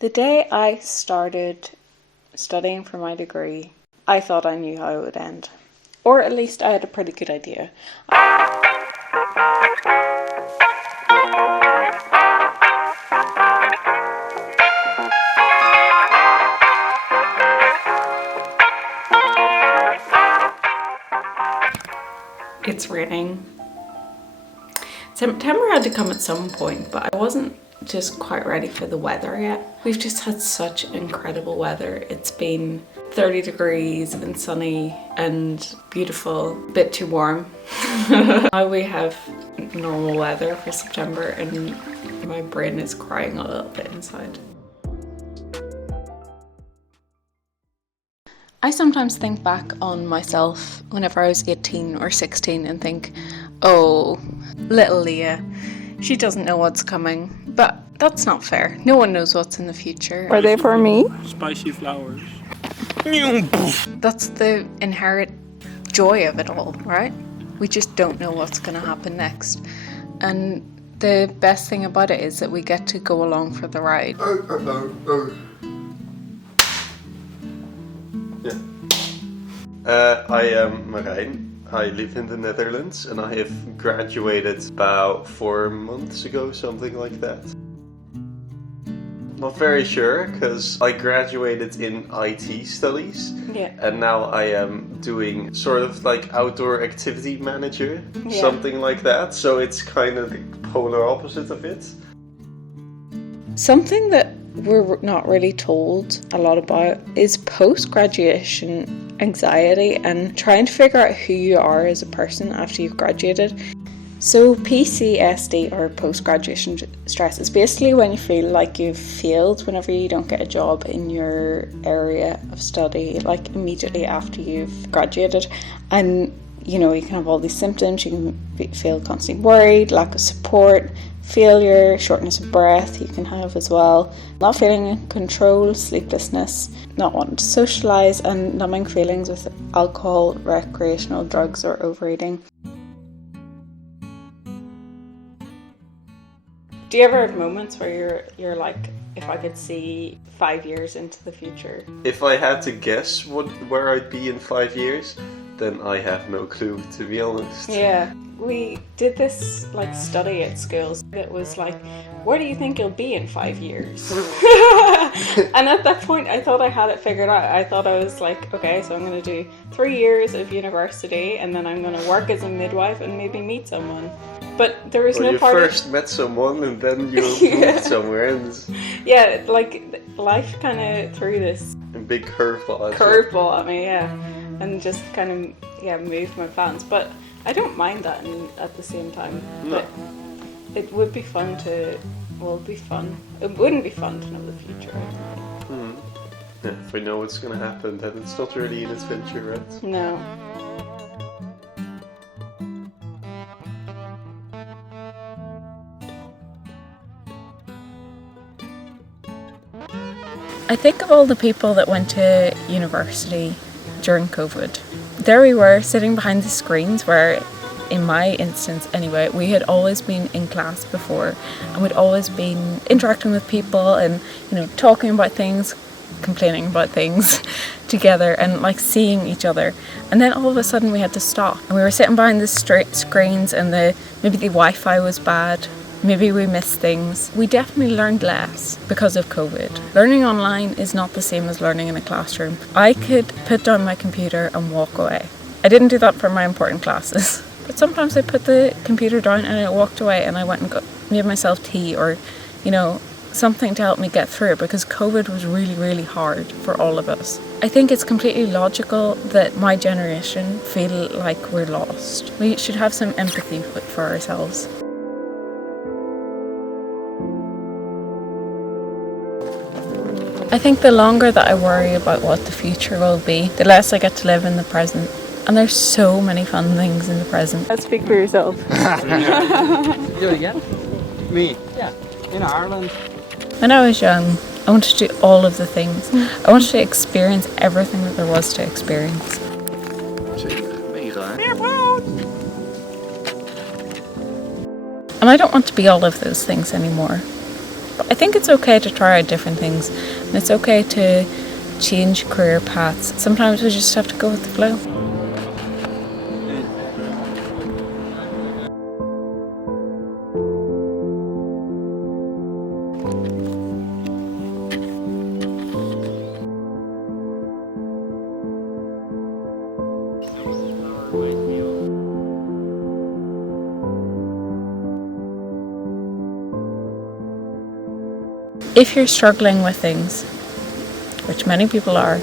The day I started studying for my degree, I thought I knew how it would end. Or at least I had a pretty good idea. It's raining. September had to come at some point, but I wasn't just quite ready for the weather yet. We've just had such incredible weather. It's been 30 degrees and sunny and beautiful, a bit too warm. Now we have normal weather for September and my brain is crying a little bit inside. I sometimes think back on myself whenever I was 18 or 16 and think, oh, little Leah, she doesn't know what's coming. But that's not fair. No one knows what's in the future. Are they for me? Spicy flowers. That's the inherent joy of it all, right? We just don't know what's going to happen next. And the best thing about it is that we get to go along for the ride. Yeah. I am Marijn. I live in the Netherlands and I have graduated about 4 months ago, something like that. Not very sure, because I graduated in IT studies. Yeah. And now I am doing sort of like outdoor activity manager, something like that. So it's kind of the polar opposite of it. Something that we're not really told a lot about is post-graduation anxiety and trying to figure out who you are as a person after you've graduated. So PCSD, or post-graduation stress, is basically when you feel like you've failed whenever you don't get a job in your area of study, like immediately after you've graduated. And you know, you can have all these symptoms. You can feel constantly worried, lack of support, failure, shortness of breath you can have as well, not feeling in control, sleeplessness, not wanting to socialise, and numbing feelings with alcohol, recreational drugs or overeating. Do you ever have moments where you're like, if I could see 5 years into the future? If I had to guess where I'd be in 5 years, then I have no clue, to be honest. Yeah. We did this like study at schools that was like, where do you think you'll be in 5 years? And at that point I thought I had it figured out. I thought I was like, okay, so I'm going to do 3 years of university and then I'm going to work as a midwife and maybe meet someone. But there was no part of... You first met someone and then you moved somewhere. And yeah, like life kind of threw this a big curveball at me, yeah. And just kind of, moved my plans. But I don't mind that at the same time. No. But it would be fun to... Well, it'd be fun. It wouldn't be fun to know the future. Yeah, if we know what's going to happen, then it's not really an adventure, right? No. I think of all the people that went to university during COVID. There we were, sitting behind the screens where, in my instance anyway, we had always been in class before and we'd always been interacting with people and, you know, talking about things, complaining about things together and like seeing each other. And then all of a sudden we had to stop and we were sitting behind the screens and maybe the Wi-Fi was bad. Maybe we missed things. We definitely learned less because of COVID. Learning online is not the same as learning in a classroom. I could put down my computer and walk away. I didn't do that for my important classes. But sometimes I put the computer down and I walked away and I went and made myself tea or, you know, something to help me get through it because COVID was really, really hard for all of us. I think it's completely logical that my generation feel like we're lost. We should have some empathy for ourselves. I think the longer that I worry about what the future will be, the less I get to live in the present. And there's so many fun things in the present. Let's speak for yourself. Do it again? Me? Yeah. In Ireland. When I was young, I wanted to do all of the things. I wanted to experience everything that there was to experience. And I don't want to be all of those things anymore. But I think it's okay to try out different things, and it's okay to change career paths. Sometimes we just have to go with the flow. If you're struggling with things, which many people are,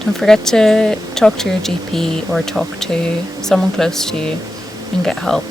don't forget to talk to your GP or talk to someone close to you and get help.